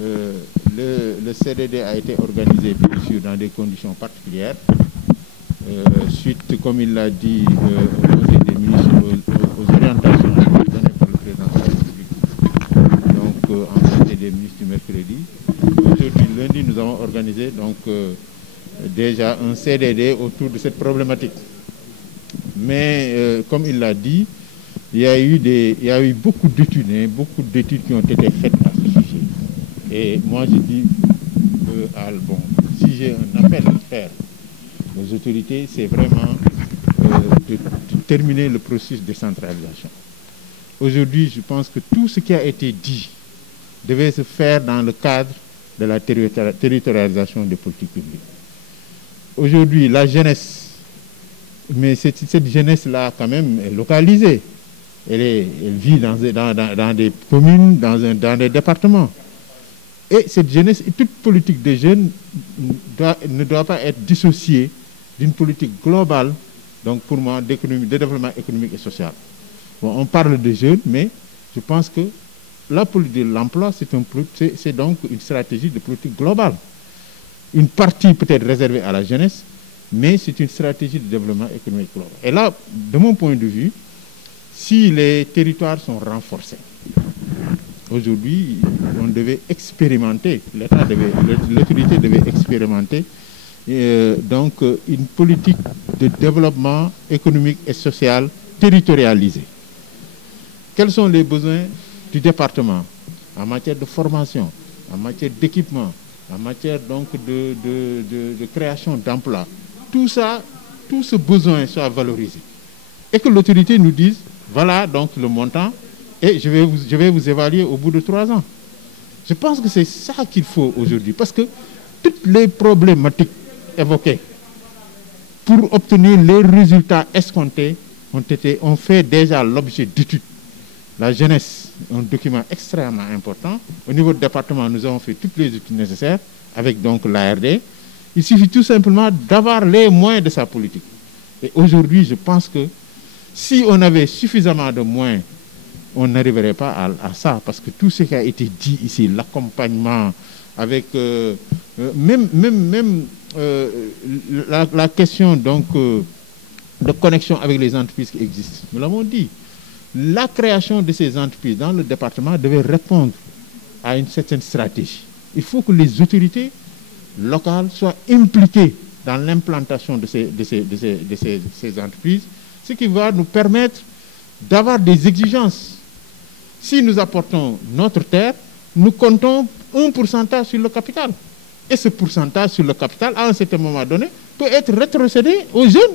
le CDD a été organisé, bien sûr, dans des conditions particulières. Suite, comme il l'a dit, au Conseil des ministres, aux orientations données par le président de la République, donc en Conseil des ministres du mercredi. Aujourd'hui, lundi, nous avons organisé donc, déjà un CDD autour de cette problématique. Mais comme il l'a dit, il y a eu beaucoup d'études qui ont été faites à ce sujet. Et moi, je dis, bon, si j'ai un appel à faire aux autorités, c'est vraiment de terminer le processus de décentralisation. Aujourd'hui, je pense que tout ce qui a été dit devait se faire dans le cadre de la territorialisation des politiques publiques. Aujourd'hui, la jeunesse, mais cette jeunesse-là, quand même, est localisée. Elle vit dans des communes, dans des départements. Et cette jeunesse, toute politique des jeunes ne doit pas être dissociée d'une politique globale, donc pour moi, de développement économique et social. Bon, on parle de jeunes, mais je pense que la politique de l'emploi, c'est donc une stratégie de politique globale. Une partie peut-être réservée à la jeunesse, mais c'est une stratégie de développement économique global. Et là, de mon point de vue, si les territoires sont renforcés, aujourd'hui, on devait expérimenter, l'autorité devait expérimenter donc une politique de développement économique et social territorialisée. Quels sont les besoins du département en matière de formation, en matière d'équipement, en matière donc de création d'emplois? Tout ça, tout ce besoin soit valorisé. Et que l'autorité nous dise, voilà donc le montant, et je vais vous évaluer au bout de 3 ans. Je pense que c'est ça qu'il faut aujourd'hui, parce que toutes les problématiques évoquées pour obtenir les résultats escomptés ont fait déjà l'objet d'études. La jeunesse, un document extrêmement important. Au niveau du département, nous avons fait toutes les études nécessaires avec donc l'ARD. Il suffit tout simplement d'avoir les moyens de sa politique. Et aujourd'hui, je pense que si on avait suffisamment de moyens, on n'arriverait pas à ça, parce que tout ce qui a été dit ici, l'accompagnement, avec la question donc, de connexion avec les entreprises qui existent. Nous l'avons dit, la création de ces entreprises dans le département devait répondre à une certaine stratégie. Il faut que les autorités locales soient impliquées dans l'implantation de ces entreprises, ce qui va nous permettre d'avoir des exigences. Si nous apportons notre terre, nous comptons un pourcentage sur le capital. Et ce pourcentage sur le capital, à un certain moment donné, peut être rétrocédé aux jeunes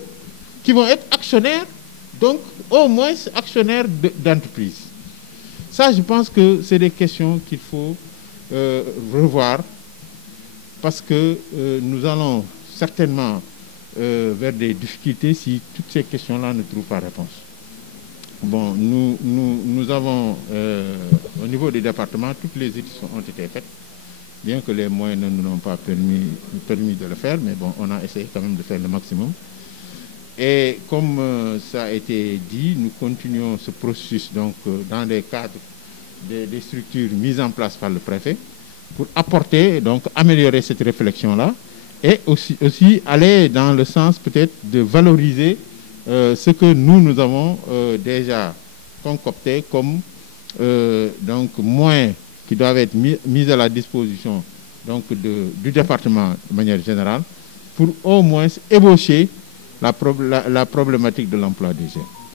qui vont être actionnaires, donc au moins actionnaires d'entreprises. Ça, je pense que c'est des questions qu'il faut revoir, parce que nous allons certainement vers des difficultés si toutes ces questions-là ne trouvent pas réponse. Bon, nous avons, au niveau des départements, toutes les études ont été faites, bien que les moyens ne nous ont pas permis de le faire, mais bon, on a essayé quand même de faire le maximum. Et comme ça a été dit, nous continuons ce processus donc, dans les cadres des structures mises en place par le préfet pour apporter, donc améliorer cette réflexion-là et aussi aller dans le sens peut-être de valoriser ce que nous avons déjà concocté comme donc, moyens qui doivent être mis à la disposition donc, du département de manière générale pour au moins ébaucher la problématique de l'emploi des jeunes.